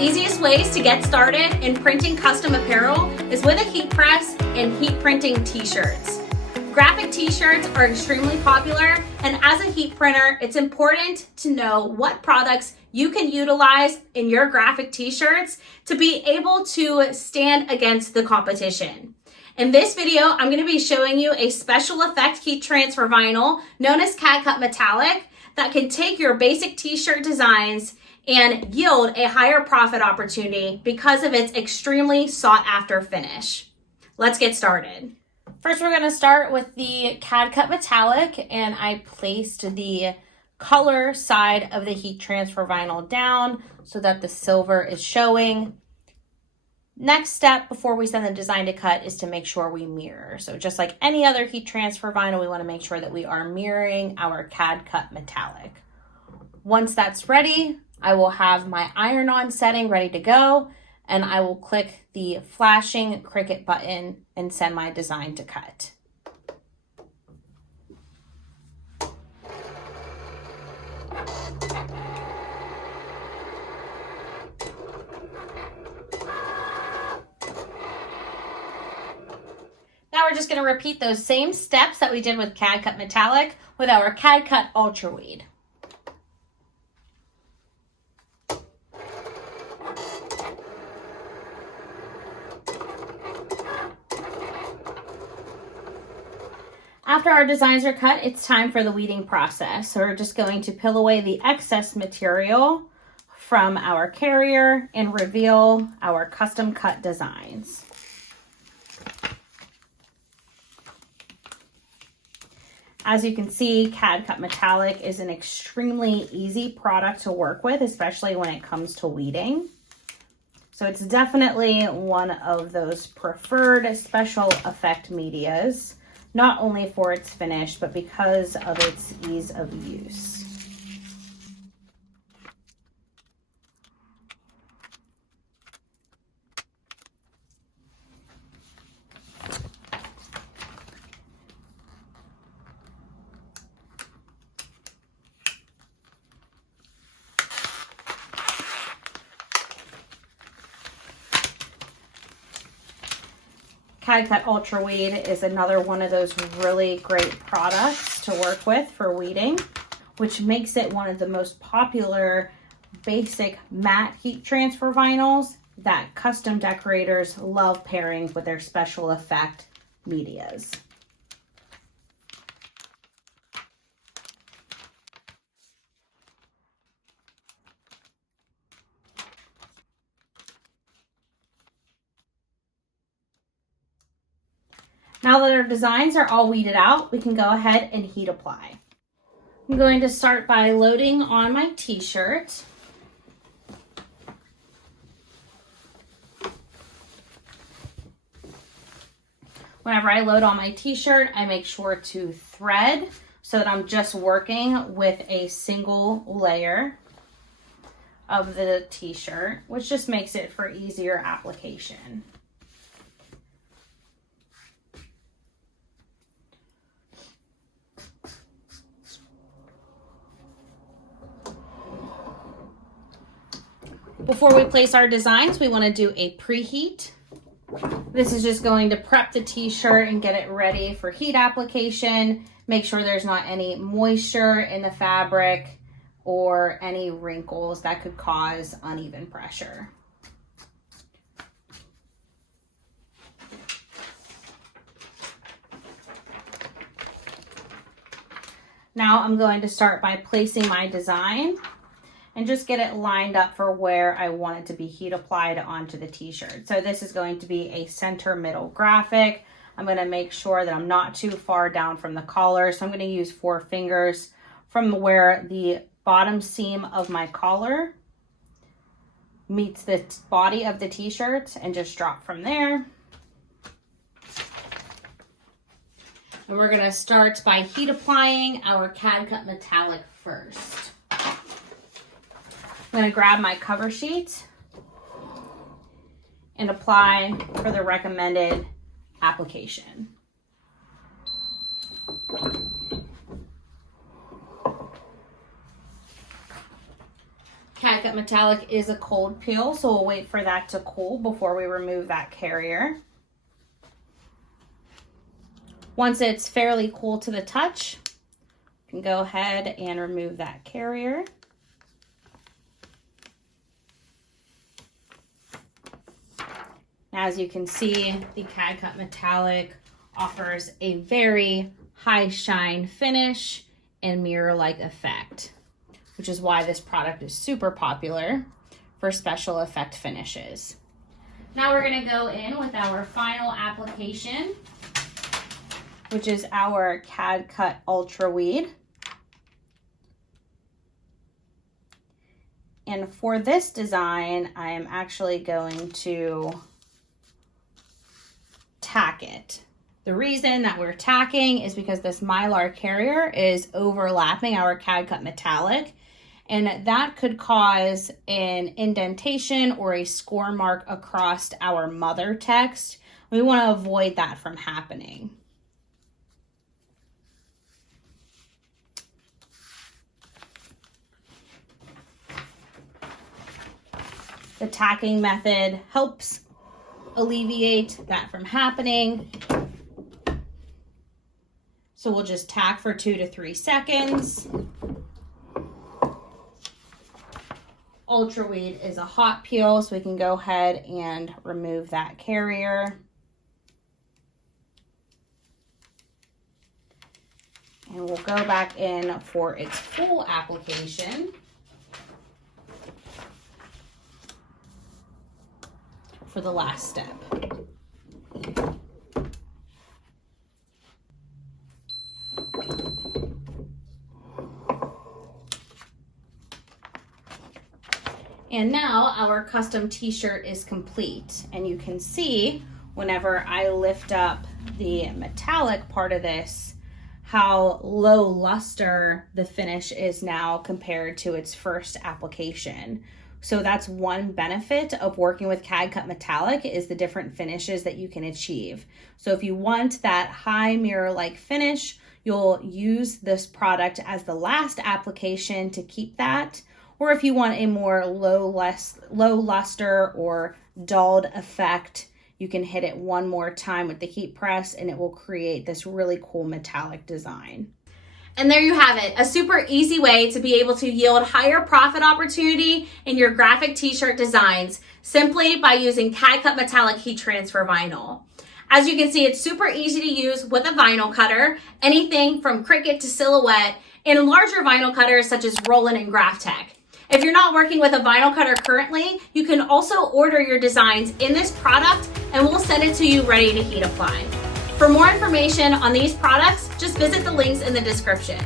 easiest ways to get started in printing custom apparel is with a heat press and heat printing t-shirts. Graphic t-shirts are extremely popular, and as a heat printer, it's important to know what products you can utilize in your graphic t-shirts to be able to stand against the competition. In this video, I'm going to be showing you a special effect heat transfer vinyl known as CAD-CUT Metallic that can take your basic t-shirt designs and yield a higher profit opportunity because of its extremely sought after finish. Let's get started. First, we're going to start with the CAD-CUT Metallic, and I placed the color side of the heat transfer vinyl down so that the silver is showing. Next step before we send the design to cut is to make sure we mirror. So just like any other heat transfer vinyl, we want to make sure that we are mirroring our CAD-CUT Metallic. Once that's ready, I will have my iron-on setting ready to go, and I will click the flashing Cricut button and send my design to cut. Now we're just going to repeat those same steps that we did with CAD-CUT Metallic with our CAD-CUT UltraWeed. After our designs are cut, it's time for the weeding process. So we're just going to peel away the excess material from our carrier and reveal our custom cut designs. As you can see, CAD-CUT Metallic is an extremely easy product to work with, especially when it comes to weeding. So it's definitely one of those preferred special effect medias, not only for its finish, but because of its ease of use. CAD-CUT UltraWeed is another one of those really great products to work with for weeding, which makes it one of the most popular basic matte heat transfer vinyls that custom decorators love pairing with their special effect medias. Now that our designs are all weeded out, we can go ahead and heat apply. I'm going to start by loading on my t-shirt. Whenever I load on my t-shirt, I make sure to thread so that I'm just working with a single layer of the t-shirt, which just makes it for easier application. Before we place our designs, we want to do a preheat. This is just going to prep the t-shirt and get it ready for heat application. Make sure there's not any moisture in the fabric or any wrinkles that could cause uneven pressure. Now I'm going to start by placing my design and just get it lined up for where I want it to be heat applied onto the t-shirt. So this is going to be a center middle graphic. I'm going to make sure that I'm not too far down from the collar. So I'm going to use 4 fingers from where the bottom seam of my collar meets the body of the t-shirt and just drop from there. And we're going to start by heat applying our CAD-CUT Metallic first. I'm going to grab my cover sheet and apply for the recommended application. CAD-CUT CAD-CUT Metallic is a cold peel, so we'll wait for that to cool before we remove that carrier. Once it's fairly cool to the touch, you can go ahead and remove that carrier. As you can see, the CAD-CUT Metallic offers a very high shine finish and mirror-like effect, which is why this product is super popular for special effect finishes. Now we're going to go in with our final application, which is our CAD-CUT UltraWeed. And for this design, I am actually going to tack it. The reason that we're tacking is because this Mylar carrier is overlapping our CAD-CUT Metallic, and that could cause an indentation or a score mark across our mother text. We want to avoid that from happening. The tacking method helps alleviate that from happening. So we'll just tack for 2 to 3 seconds. UltraWeed is a hot peel, so we can go ahead and remove that carrier. And we'll go back in for its full application for the last step. And now our custom t-shirt is complete, and you can see whenever I lift up the metallic part of this how low luster the finish is now compared to its first application. So that's one benefit of working with CAD-CUT Metallic, is the different finishes that you can achieve. So if you want that high mirror-like finish, you'll use this product as the last application to keep that. Or if you want a more low luster or dulled effect, you can hit it one more time with the heat press and it will create this really cool metallic design. And there you have it, a super easy way to be able to yield higher profit opportunity in your graphic t-shirt designs simply by using CAD-CUT Metallic heat transfer vinyl. As you can see, it's super easy to use with a vinyl cutter, anything from Cricut to Silhouette, and larger vinyl cutters such as Roland and Graphtec. If you're not working with a vinyl cutter currently, you can also order your designs in this product and we'll send it to you ready to heat apply. For more information on these products, just visit the links in the description.